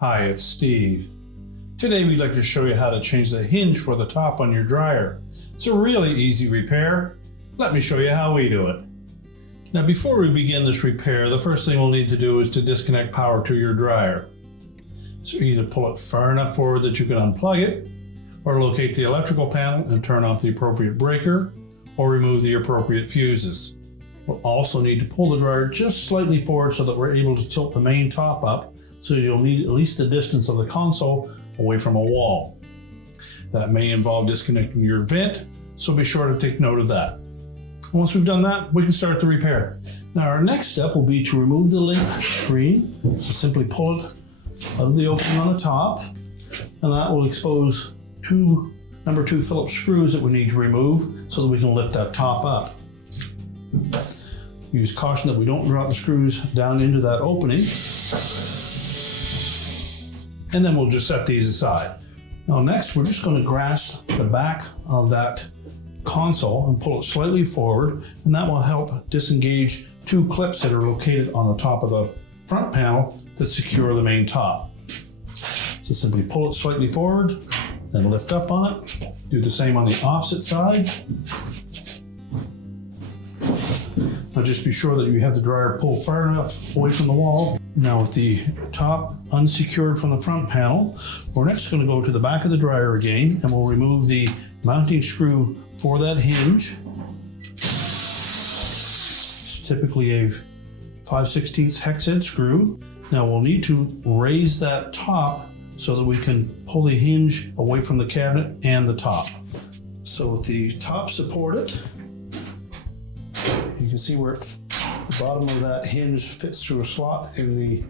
Hi, it's Steve. Today we'd like to show you how to change the hinge for the top on your dryer. It's a really easy repair. Let me show you how we do it. Now before we begin this repair, the first thing we'll need to do is to disconnect power to your dryer. So either pull it far enough forward that you can unplug it, or locate the electrical panel and turn off the appropriate breaker, or remove the appropriate fuses. We'll also need to pull the dryer just slightly forward so that we're able to tilt the main top up, so you'll need at least the distance of the console away from a wall. That may involve disconnecting your vent, so be sure to take note of that. Once we've done that, we can start the repair. Now our next step will be to remove the lint screen. So simply pull it out of the opening on the top, and that will expose two number 2 Phillips screws that we need to remove so that we can lift that top up. Use caution that we don't drop the screws down into that opening. And then we'll just set these aside. Now next, we're just going to grasp the back of that console and pull it slightly forward, and that will help disengage 2 clips that are located on the top of the front panel that secure the main top. So simply pull it slightly forward, then lift up on it. Do the same on the opposite side. Now just be sure that you have the dryer pulled far enough away from the wall. Now with the top unsecured from the front panel, we're next going to go to the back of the dryer again, and we'll remove the mounting screw for that hinge. It's typically a 5/16 hex head screw. Now we'll need to raise that top so that we can pull the hinge away from the cabinet and the top. So with the top supported, you can see where the bottom of that hinge fits through a slot in the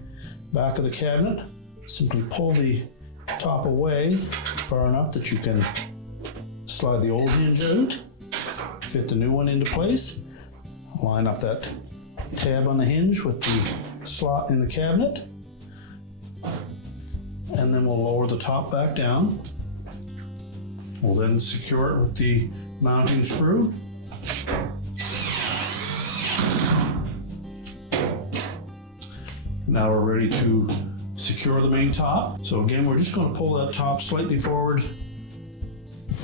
back of the cabinet. Simply pull the top away far enough that you can slide the old hinge out, fit the new one into place, line up that tab on the hinge with the slot in the cabinet, and then we'll lower the top back down. We'll then secure it with the mounting screw. Now we're ready to secure the main top. So again, we're just going to pull that top slightly forward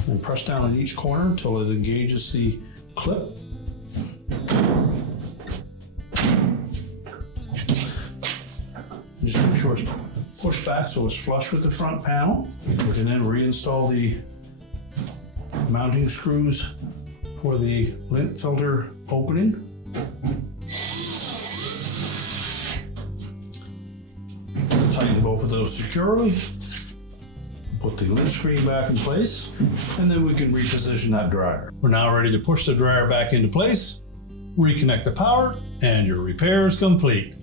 and press down in each corner until it engages the clip. Just make sure it's pushed back so it's flush with the front panel. We can then reinstall the mounting screws for the lint filter opening. Tighten both of those securely. Put the lint screen back in place, and then we can reposition that dryer. We're now ready to push the dryer back into place, reconnect the power, and your repair is complete.